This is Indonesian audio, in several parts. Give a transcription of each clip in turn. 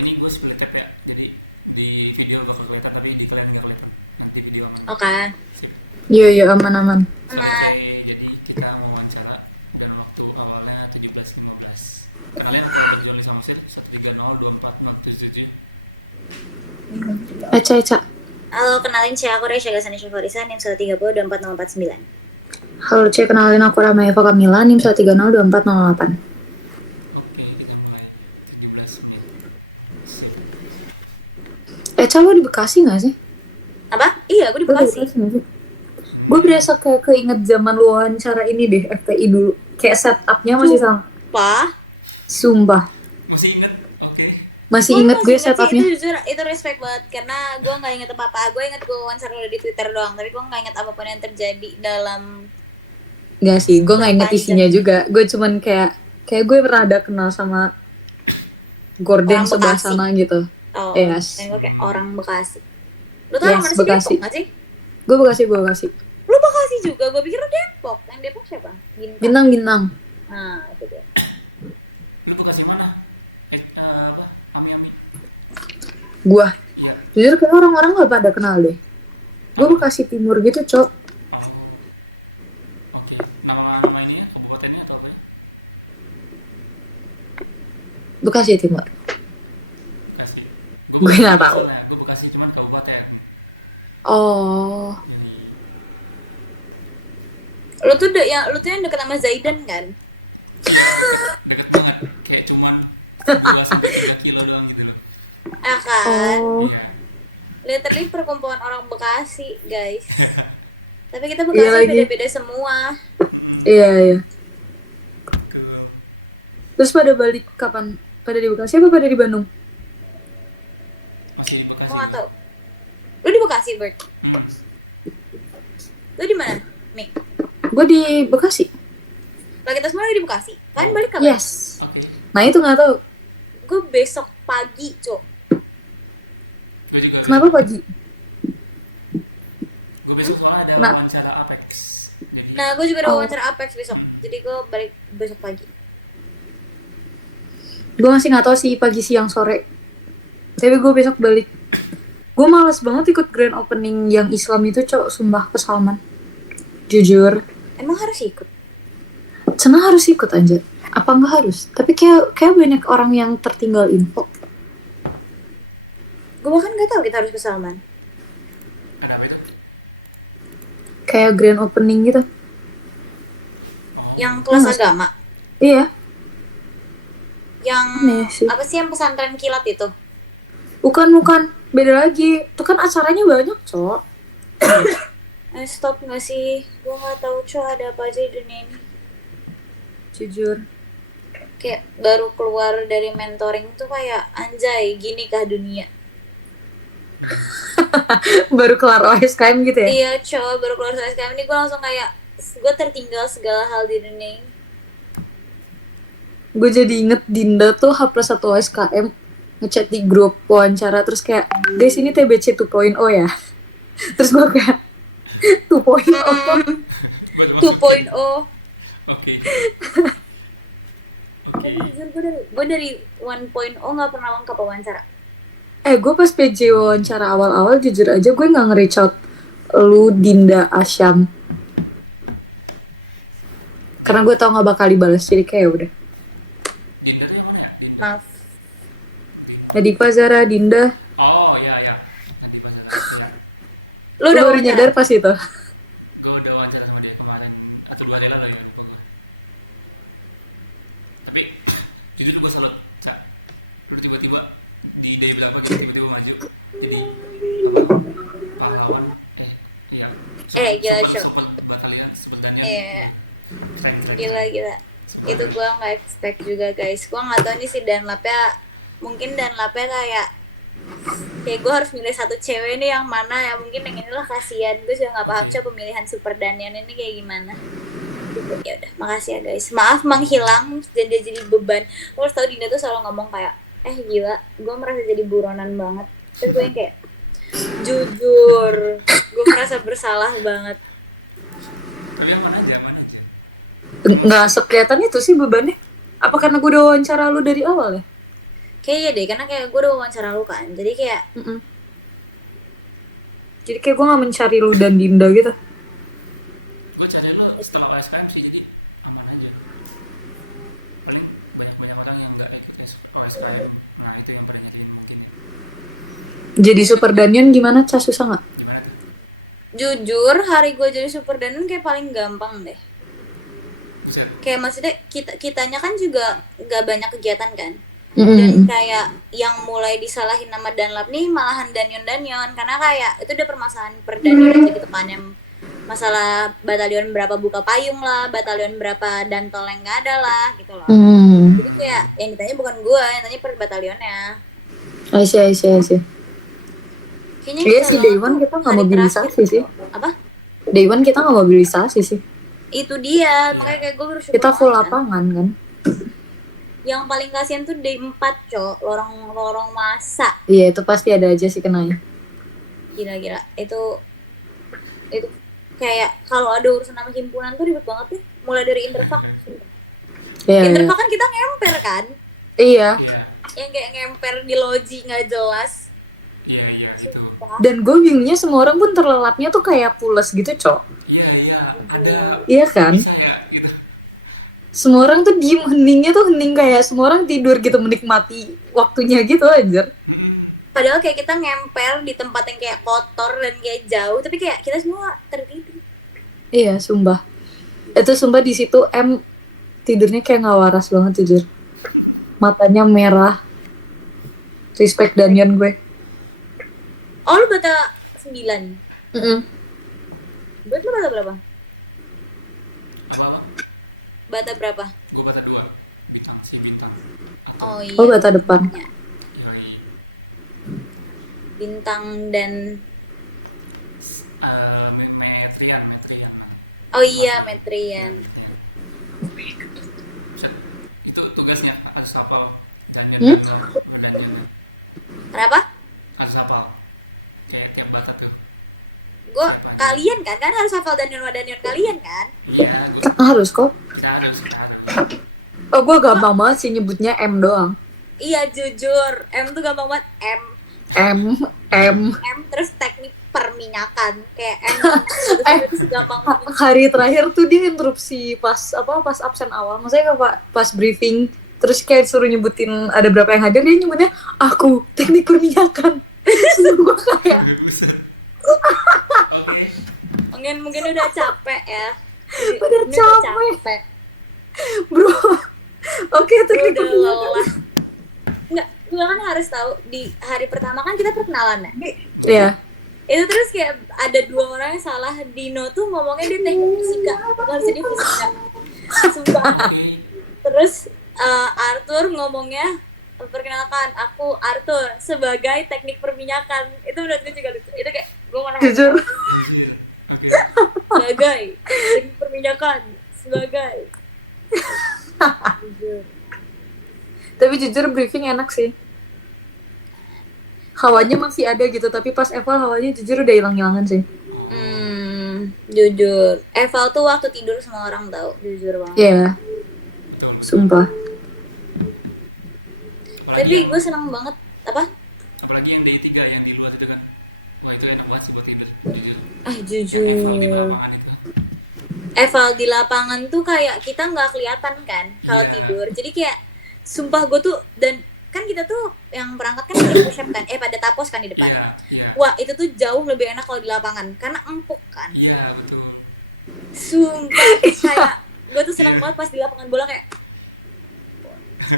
ini gue sebelum tap ya, jadi di video bakal kelihatan tapi di kalian nggak kelihatan. Nanti video aman. Oke. Iya aman. Aman. Jadi kita mau wawancara dan waktu awalnya 17.15. Kenalin nama Juli Samosir 1302407. Eca. Halo, kenalin aku Resya Gasani Syafarisan, NIM 130-24049. Halo C, kenalin aku Rama Eva Kamila, NIM 1302408. Oke, kita mulai 17 menit. Eca lo di Bekasi gak sih? Apa? Iya, aku di Bekasi. Gue berasa kayak keinget zaman lu wawancara ini deh, FTI dulu. Kayak setupnya masih sama. Sumpah. Masih inget? Oke. Masih inget gue setupnya. Itu jujur, itu respect banget. Karena gue gak inget apa-apa. Gue inget gue wawancara udah di Twitter doang. Tapi gue gak inget apapun yang terjadi dalam... Gak sih, gue gak inget isinya juga. Gue cuman kayak gue pernah ada kenal sama Gordon sebelah sana gitu. Oh, yes. Dan gue kayak orang Bekasi. Lu tau yes, mana sih Bekasi. Depok gak sih? Gue Bekasi. Lu Bekasi juga? Gue pikir lu Depok. Yang Depok siapa? Bintang. Nah, itu dia. Lu Bekasi mana? Ami. Gue jujur kayak orang-orang gak pada kenal deh. Gue Bekasi Timur gitu, Cok. Oke. Nama ini ya, kabupatennya atau apa ya? Bekasi Timur. Bekasi. Gue gak tahu. Gue Bekasi cuman kabupaten. Oh. Lu tuh yang deket sama Zaidan kan? Deket banget, kayak cuman 2-3 kilo doang gitu loh. Kan? Oh. Literally perkumpulan orang Bekasi, guys. Tapi kita Bekasi beda-beda semua. Iya. Terus pada balik kapan? Pada di Bekasi apa pada di Bandung? Masih Bekasi. Mau atau? Lu di Bekasi, Bert? Lu di mana, Mik? Gue di Bekasi. Lah kita semua lagi di Bekasi. Kalian balik kapan? Yes. Okay. Nah itu nggak tahu. Gue besok pagi, Cok. Kenapa pagi? Gue besok soalnya ada wawancara Apex. Nah, gue juga ada wawancara Apex besok. Jadi gue balik besok pagi. Gue masih nggak tahu sih pagi, siang, sore. Tapi gue besok balik. Gue malas banget ikut grand opening yang Islam itu, Cok. Sumpah ke Salman. Jujur. Emang harus ikut? Senang harus ikut aja. Apa nggak harus? Tapi kayak banyak orang yang tertinggal info. Gue bahkan nggak tahu kita harus ke Salman. Kenapa itu? Kayak grand opening gitu. Yang kelas agama? Iya. Yang apa sih yang pesantren kilat itu? Bukan. Beda lagi. Itu kan acaranya banyak, Cok. Stop nggak sih? Gue nggak tahu, Cok, ada apa aja di dunia ini. Jujur. Kayak baru keluar dari mentoring tuh kayak anjay, gini kah dunia? Baru kelar OSKM gitu ya? Iya, Cok, baru keluar OSKM ini gue langsung kayak gue tertinggal segala hal di dunia ini. Gue jadi inget Dinda tuh H+1 OSKM ngechat di grup wawancara terus kayak guys ini TBC 2.0 ya. Terus gue kayak 2.0. 2.0. Oke. Tapi jujur gue dari 1.0 nggak pernah lengkap wawancara. Gue pas PJ wawancara awal-awal jujur aja gue nggak nge-reach out lu Dinda Asyam karena gue tau nggak bakal dibalas jadi kayak udah. Dinda tuh yang mana ya? Maaf. Nadifa Zara Dinda. Oh iya. Nadifa Zara. Lu udah baru nyadar pas itu? Gue udah wawancara sama dia kemarin atau 2 hari lalu ya. Tapi jujur gue salut, Cak. Lu tiba-tiba di day berapa tiba-tiba maju. Jadi pahlawan. Gila, Cok. Batalion sebutannya. Iya. Gila. Itu gue nggak expect juga, guys. Gue nggak tahu nih si Danlapnya kayak gue harus milih satu cewek nih yang mana ya, mungkin yang inilah kasihan. Gue juga nggak paham coba pemilihan Super Danian ini kayak gimana. Ya udah, makasih ya guys. Maaf menghilang dan dia jadi beban. Lo harus tahu Dinda tuh selalu ngomong kayak gila, gue merasa jadi buronan banget. Terus gue yang kayak jujur, gue merasa bersalah banget. Tapi yang mana aja? Nggak sekelihatan itu sih bebannya. Apa karena gue udah wawancara lu dari awal ya? Kayaknya deh, karena kayak gue udah wawancara lu kan, jadi kayak Jadi kayak gue gak mencari lu dan Dinda gitu. Gue cari lu setelah OSKM sih, jadi aman aja. Paling banyak orang yang nggak ikut OSKM. Nah itu yang pada nyariin mungkin ya. Jadi super Danian gimana, Ca? Susah gak? Gimana? jujur hari gue jadi super danun kayak paling gampang deh. Buset. Kayak maksudnya kitanya kan juga nggak banyak kegiatan kan. Dan kayak yang mulai disalahin nama Danlab nih malahan Danyon karena kayak itu udah permasalahan per Danyon aja gitu kan, yang masalah batalion berapa buka payung lah, batalion berapa dantol yang nggak ada lah gitu loh. Jadi kayak yang ditanya bukan gue, yang tanya per batalionnya. I see. Kayaknya Iya sih, Day One kita nggak mobilisasi sih. Apa? Day One kita nggak mobilisasi sih. Itu dia, makanya kayak gue bersyukur Kita full banget kan. lapangan kan. Yang paling kasihan tuh day 4 cok, lorong masa. Iya, itu pasti ada aja sih kenanya. Gila itu kayak kalau ada urusan sama himpunan tuh ribet banget deh, mulai dari interfak. Iya. Interfak kan kita ngemper kan, Iya. Iya, yang kayak ngemper di loji nggak jelas. iya itu. Sumpah. Dan gue bingungnya semua orang pun terlelapnya tuh kayak pules gitu, Cok. Iya, ada. Iya kan? Bisa ya, gitu. Semua orang tuh diem, heningnya tuh hening kayak semua orang tidur gitu, menikmati waktunya gitu aja. Padahal kayak kita ngemper di tempat yang kayak kotor dan kayak jauh, tapi kayak kita semua tertidur. Iya, sumpah. Itu sumpah di situ tidurnya kayak nggak waras banget jujur. Matanya merah. Respect Danian gue. Oh lu bata 9. Buat lu bata berapa? Apa? Bata berapa? Gue bata 2. Bintang. Oh iya. Oh, bata depan. Yoi. Bintang dan Metrian. oh iya Metrian. Buset. Itu tugasnya harus hafal Daniel. Kenapa? Harus hafal. Kayak tiap bata tuh. Kalian kan harus hafal Danion kalian kan? Iya, Harus kok. kita harus. Oh, gue gampang banget sih nyebutnya M doang. Iya jujur, M tuh gampang banget. M. Terus teknik perminyakan kayak M itu gampang banget. Hari terakhir tuh dia interupsi pas absen awal. Maksudnya pas briefing terus kayak suruh nyebutin ada berapa yang hadir, dia nyebutnya aku teknik perminyakan. Gue kayak mungkin udah capek ya. udah capek. Bro. Oke, teknik udah perminyakan. lelah. Enggak, gue kan harus tahu di hari pertama kan kita perkenalan ya. Iya. Itu terus kayak ada 2 orang yang salah. Dino tuh ngomongnya dia teknik fisika, harusnya dia fisika. Sumpah. Terus Arthur ngomongnya perkenalkan aku Arthur sebagai teknik perminyakan. Itu menurut gue juga lucu. Itu kayak gue mana Jujur. sebagai teknik perminyakan sebagai. Jujur. Tapi jujur briefing enak sih. Hawanya masih ada gitu, tapi pas eval hawanya jujur udah hilang-hilangan sih. Jujur. Eval tuh waktu tidur semua orang tahu, jujur banget. Iya. Sumpah. Tapi gue seneng banget Apalagi yang D3 yang di luar itu kan. Wah, itu enak banget sih buat tidur. Jujur. Yang eval di lapangan itu. Eval di lapangan tuh kayak kita nggak kelihatan kan kalau Iya. tidur. Jadi kayak sumpah gue tuh, dan kan kita tuh yang berangkat kan pada push up kan, pada tapos kan di depan. Iya. Wah itu tuh jauh lebih enak kalau di lapangan karena empuk kan. Iya, betul. Sumpah kayak gue tuh seneng banget pas di lapangan bola kayak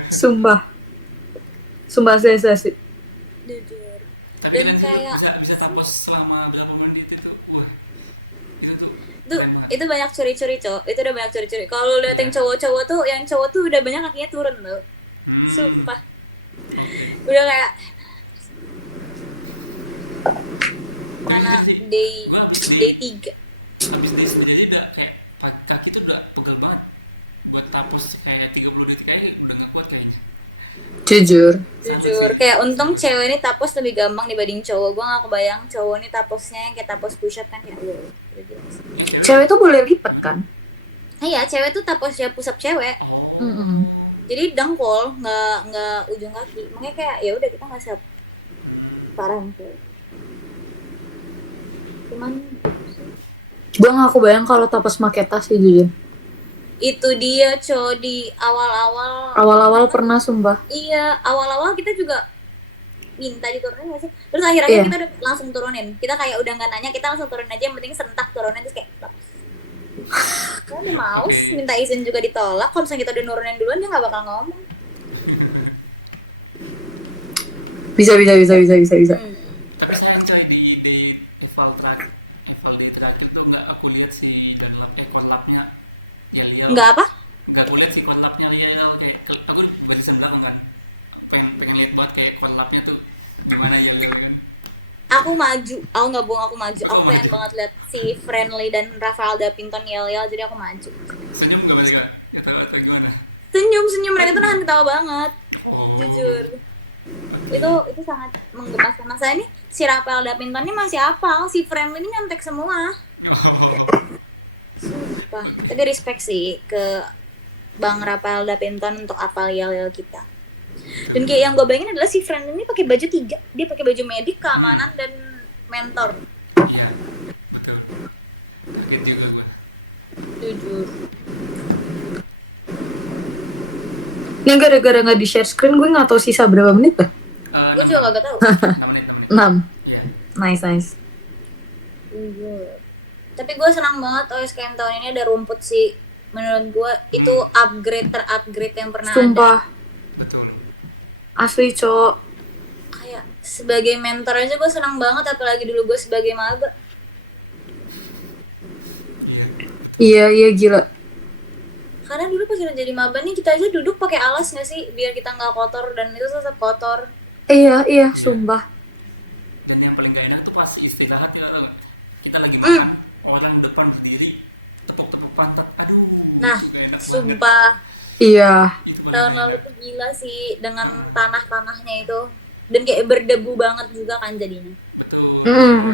Sumpah sih. jujur. Tapi Dan kan kayak bisa tapos selama berapa menit itu. Wah. Itu tuh. tuh keren banget. itu banyak curi-curi cowok. Itu udah banyak curi-curi. Kalau lu lihat yang cowok-cowok tuh, yang cowok tuh udah banyak kakinya turun loh. Sumpah. Udah kayak mana day 3. Habis jadi udah kayak kaki tuh udah pegel banget. Buat tapos kayak 30 detik kayak udah nggak kuat kayaknya. Jujur. Kayak untung cewek ini tapos lebih gampang dibanding cowok. Gue gak kebayang cowok ini taposnya yang kayak tapos push up kan kayak udah gila sih. Cewek tuh boleh lipat kan? Iya, cewek tuh tapos ya push up cewek. Oh. Jadi jadi dengkul nggak ujung kaki, makanya kayak ya udah kita nggak siap parah tuh. Cuman Gue gak aku bayang kalau tapas make tas sih jujur. itu dia di awal-awal Awal-awal pernah sumpah. iya, awal-awal kita juga minta diturunin nggak sih, terus akhirnya Iya. kita udah langsung turunin, kita kayak udah nggak nanya, kita langsung turunin aja, yang penting sentak turunin terus kayak kan dia males, minta izin juga ditolak. Kalau misalnya kita udah nurunin duluan dia nggak bakal ngomong. Bisa. Tapi saya coy di eval di terakhir tuh nggak aku lihat si dalam korlapnya ya Nggak apa? nggak aku lihat si korlapnya ya kayak aku berkesan banget kan, pengen lihat banget kayak korlapnya tuh gimana ya. Aku maju, aku nggak bohong, aku maju. Aku pengen banget lihat si Friendly dan Rafael Da Pinton yel-yel, jadi aku maju. Senyum nggak balik ya tahu atau gimana? Senyum mereka tuh nahan ketawa banget, Oh. jujur. Itu sangat menggemaskan. Masa ini si Rafael Da Pinton ini masih apal, si Friendly ini nyontek semua. Sumpah. Tapi respect sih ke Bang Rafael Da Pinton untuk apal yel-yel kita. Dan kayak yang gue bayangin adalah si Friend ini pakai baju 3. Dia pakai baju medik, keamanan, dan mentor. Iya, betul. Kaget juga gue. Jujur. Ini gara-gara gak di share screen gue gak tahu sisa berapa menit lah. Gue juga gak tahu. 6 menit. 6. Iya. Nice. Jujur. Tapi gue senang banget OSKM tahun ini ada rumput sih. Menurut gue itu upgrade yang pernah Sumpah. ada. Betul. Asli cok. Kayak sebagai mentor aja gue senang banget, apalagi dulu gue sebagai maba. Iya gila. Karena dulu pas kita jadi maba nih, kita aja duduk pakai alas nggak sih biar kita nggak kotor, dan itu tetap kotor. Iya sumpah. Dan yang paling gak enak tuh pas istirahat ya, kita lagi makan, orang depan berdiri tepuk-tepuk pantat, aduh. Nah, gak enak sumpah. Iya. banget. Itu Tahun paling lalu gak tuh gila sih dengan tanahnya itu, dan kayak berdebu banget juga kan jadinya. enak. Betul. Mm.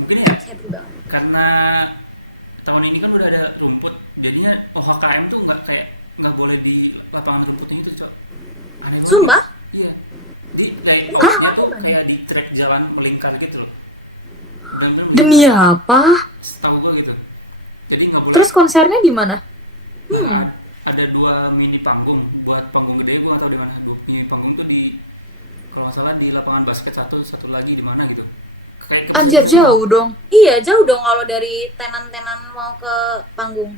Mungkin ya Happy banget. karena tahun ini kan udah ada rumput, jadinya OHKM tuh nggak boleh di lapangan rumputnya itu cok. Aneh banget. Sumpah? Iya. Dari Hah? OHKM tuh kayak di trek jalan melingkar gitu loh. Dan Demi apa? setahu gue gitu. Jadi nggak boleh. Terus konsernya di mana? Ada 2 mini panggung, buat panggung gede gue atau di mana. Mini panggung tuh di, kalau nggak salah di lapangan basket satu lagi di mana gitu. Kayak Anjir jauh dong. Iya, jauh dong kalau dari tenan-tenan mau ke panggung.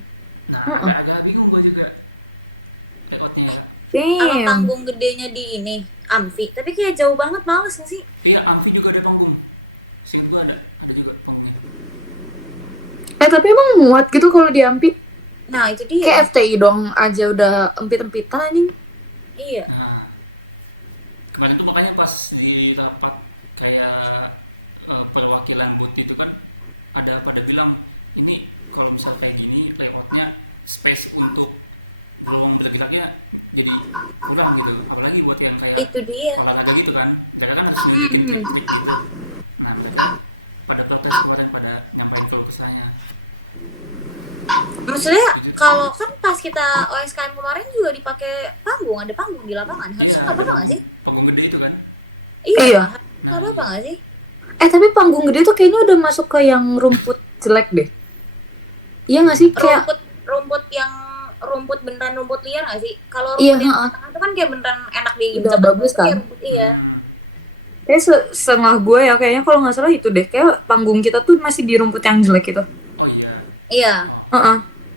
Nah, agak bingung gue juga layoutnya ya. Kalau Damn. panggung gedenya di ini, Amfi, tapi kayak jauh banget, males gak sih? Iya, Amfi juga ada panggung. Sini tuh ada juga panggungnya. Tapi emang muat gitu kalau di Ampi. Nah, itu dia. Kayak FTI dong aja udah empit-empitan anjing. Iya. Nah, kemarin tuh makanya pas di rapat kayak perwakilan Bunti itu kan ada pada bilang ini kalau misalnya kayak gini layoutnya space untuk ruang bergeraknya jadi kurang gitu, apalagi buat yang kayak Itu dia. olahraga gitu kan, mereka kan harus bikin gitu. Nah, mereka pada protes kemarin, pada nyampain kalau ke saya. Maksudnya kalau kan pas kita OSKM kemarin juga dipakai panggung, ada panggung di lapangan. Harusnya nggak apa-apa nggak sih? Panggung gede itu kan. Iya. Nggak apa-apa nggak sih? Tapi panggung gede tuh kayaknya udah masuk ke yang rumput jelek deh. Iya nggak sih? Kayak Rumput beneran rumput liar nggak sih? Kalau Iya, rumput yang ha-ha. tengah itu kan kayak beneran enak di Udah bagus kan? Kayak rumput, iya. kayak setengah gue ya kayaknya kalau nggak salah itu deh. Kayak panggung kita tuh masih di rumput yang jelek itu. Oh iya. Iya,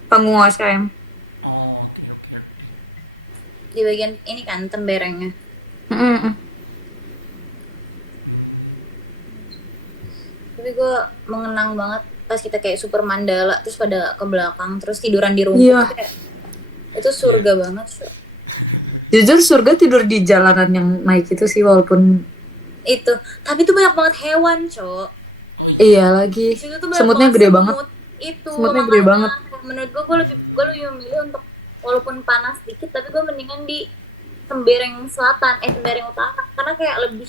Panggung OSKM. Oh, oke. di bagian ini kan temberengnya. Tapi gue mengenang banget pas kita kayak super mandala terus pada ke belakang terus tiduran di rumput. Iya. Kayak, itu surga banget. Jujur surga tidur di jalanan yang naik itu sih walaupun Itu, tapi itu banyak banget hewan, Cok. iya lagi. Di situ tuh banyak Semutnya banget gede semut. banget. Itu Semutnya makanya gede banget. menurut gue lebih memilih untuk walaupun panas dikit tapi gue mendingan di Tembereng Selatan, Tembereng Utara, karena kayak lebih,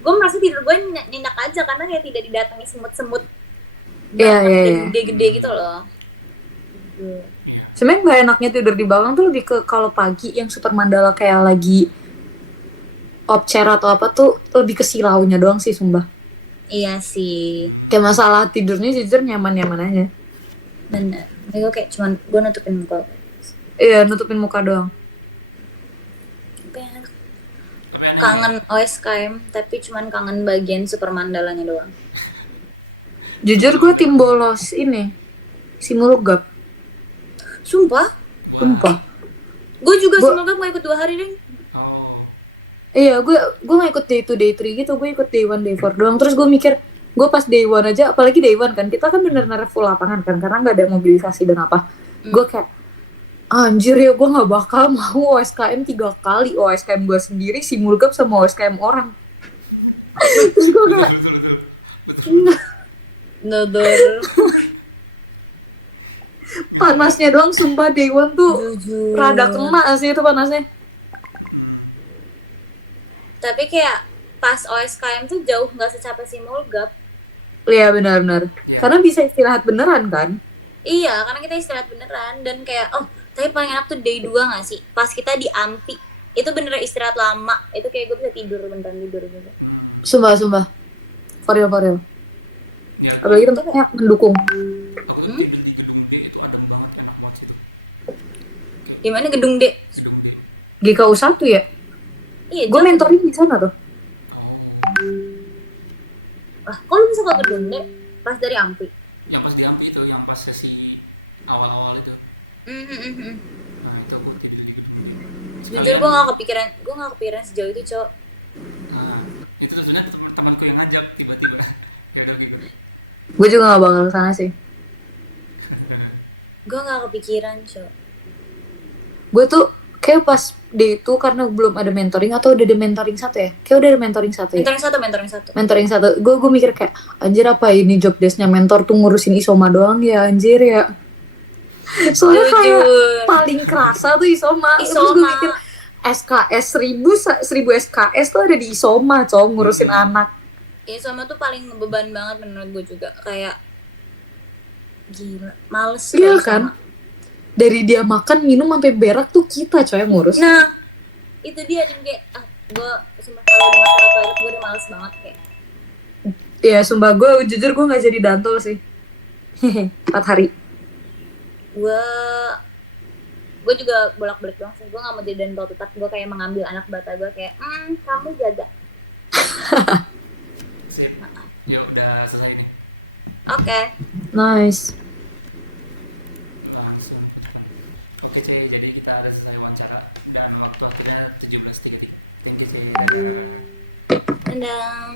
gue merasa tidur gue nyenyak aja karena kayak tidak didatangi semut-semut Iya. gede-gede gitu loh. Gitu. Iya. Sebenarnya nggak enaknya tidur di belakang tuh lebih ke kalau pagi yang super mandala kayak lagi opcer atau apa tuh lebih ke silaunya doang sih sumpah. Iya sih, Kayak masalah tidurnya jujur nyaman-nyaman aja. bener. Tapi gue kayak cuman gue nutupin muka. Iya, nutupin muka doang. Tapi enak. Tapi aneh, Kangen OSKM, tapi cuman kangen bagian super mandalanya doang. Jujur gue tim bolos ini Simulgap. Sumpah, wah, Sumpah. gue juga Gua- semoga mau ikut 2 hari deh. oh, Iya, gue gak ikut day 2 day 3 gitu, gue ikut day 1 day 4 doang. Terus gue mikir, gue pas day 1 aja, apalagi day 1 kan, kita kan bener-bener full lapangan kan, karena gak ada mobilisasi dan apa. Gue kayak, anjir ya gue gak bakal mau OSKM 3 kali, OSKM gue sendiri, Simulgap sama OSKM orang. Terus gue kayak, betul. Nodor. panasnya doang sumpah day 1 tuh Jujur. rada kena sih itu panasnya. Tapi kayak pas OSKM tuh jauh nggak secapek Simulgap. Iya benar-benar. Iya. Karena bisa istirahat beneran kan. Iya, karena kita istirahat beneran dan kayak tapi paling enak tuh day 2 nggak sih? Pas kita di Ampi. Itu beneran istirahat lama. Itu kayak gue bisa tidur beneran tidur gitu. Sumpah. For real. Ya, Apalagi tempatnya mendukung. aku tidur di gedung D itu adem banget, enak banget situ. Di mana gedung D? Gedung D. GKU 1 ya? Iya, Gue jauh. mentoring di sana tuh. Oh, Kok lu bisa ke gedung D? Pas dari Ampi. yang pas di Ampi itu, yang pas sesi awal-awal itu. Nah itu aku tidur di gedung D. Jujur gue nggak kepikiran sejauh itu, Cok. Nah, itu tuh sebenarnya temanku yang ngajak tiba-tiba. Ya udah gitu. Gue juga gak bakal kesana sih. Gue nggak kepikiran, Cok. Gue tuh kayak pas day itu karena belum ada mentoring atau udah ada mentoring 1 ya? Kayak udah ada mentoring 1 ya? Mentoring satu. Mentoring 1. Gue mikir kayak, anjir apa ini job desk-nya mentor tuh ngurusin isoma doang ya anjir ya. Soalnya kayak Jujur. paling kerasa tuh isoma. Terus gue mikir SKS 1000 SKS tuh ada di isoma cowok ngurusin anak. Isoma tuh paling ngebeban banget menurut gue juga. Kayak gila, males Iya kalau kan? Isoma. Dari dia makan minum sampai berak tuh kita coy yang ngurus. Nah, itu dia dan kayak gue sumpah kalau udah masuk ke toilet gue udah males banget kayak. Iya sumpah gue jujur gue gak jadi dantol sih. 4 hari. Gue juga bolak-balik doang sih. Gue gak mau jadi dantol tetap. Gue kayak mengambil anak bata gue kayak kamu jaga. Sip. Ya udah selesai nih. Oke. Nice. Langsung. Oke C, jadi kita udah selesai wawancara dan waktu akhirnya 17.30. Thank you C. Dadah.